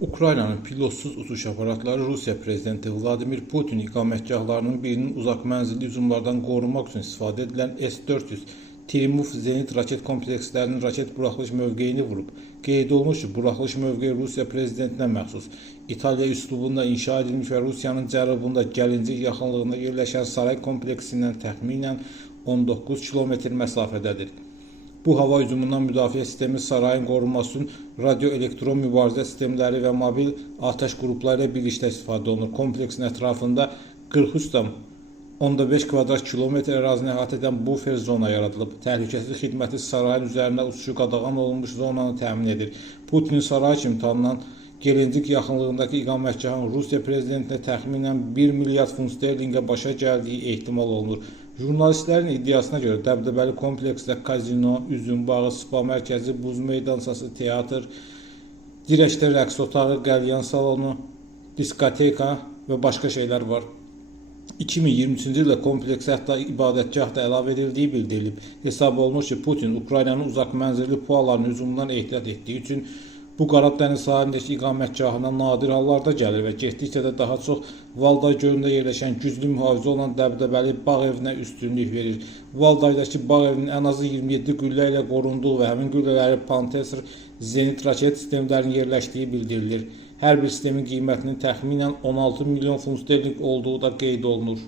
Ukraynanın pilotsuz uçuş aparatları Rusiya prezidenti Vladimir Putin iqamətgahlarının birinin uzaq mənzilli hücumlardan qorunmaq üçün istifadə edilən S-400 Triumf zenit raket komplekslərinin raket buraxılış mövqeyini vurub. Qeyd olunur ki, buraxılış mövqeyi Rusiya prezidentinə məxsus. İtaliya üslubunda inşa edilmiş və Rusiyanın cənubunda Gəlincik yaxınlığında yerləşən saray kompleksindən təxminən 19 kilometr məsafədədir. Bu hava hücumundan müdafiə sistemi sarayın qorunması üçün radioelektron mübarizə sistemləri və mobil atəş qrupları ilə birlikdə istifadə olunur. Kompleksin ətrafında 43,5 kvadrat kilometr ərazini əhatə edən bufer zona yaradılıb. Təhlükəsizlik xidməti sarayın üzərində uçuşu qadağan olunmuş zonanı təmin edir. Putinin saray kimi tanınan Gəlincik yaxınlığındakı iqamətgahın Rusiya prezidentinə təxminən 1 milyard funt sterlinqə başa gəldiyi ehtimal olunur. Jurnalistlərin iddiasına görə dəbdəbəli kompleksdə kazino, üzüm bağı, spa mərkəzi, buz meydançası, teatr, dirəkdə rəqs otağı, qəlyan salonu, diskoteka və başqa şeylər var. 2023-cü ildə kompleksə hətta ibadətgah da əlavə edildiyi bildirilib. Hesab olunur ki, Putin Ukraynanın uzaq mənzilli pualarının hücumundan ehtiyat etdiyi üçün bu Qarab dəniz sahilindəki iqamətgahına nadir hallarda gəlir və getdikcə də daha çox Valday gölündə yerləşən güclü mühafizə olan dəbdəbəli bağ evinə üstünlük verir. Valdaydakı bağ evinin ən azı 27 qüllə ilə qorunduğu və həmin qüllələri Pantsir zenit raket sistemlərinin yerləşdiyi bildirilir. Hər bir sistemin qiymətinin təxminən 16 milyon funt sterling olduğu da qeyd olunur.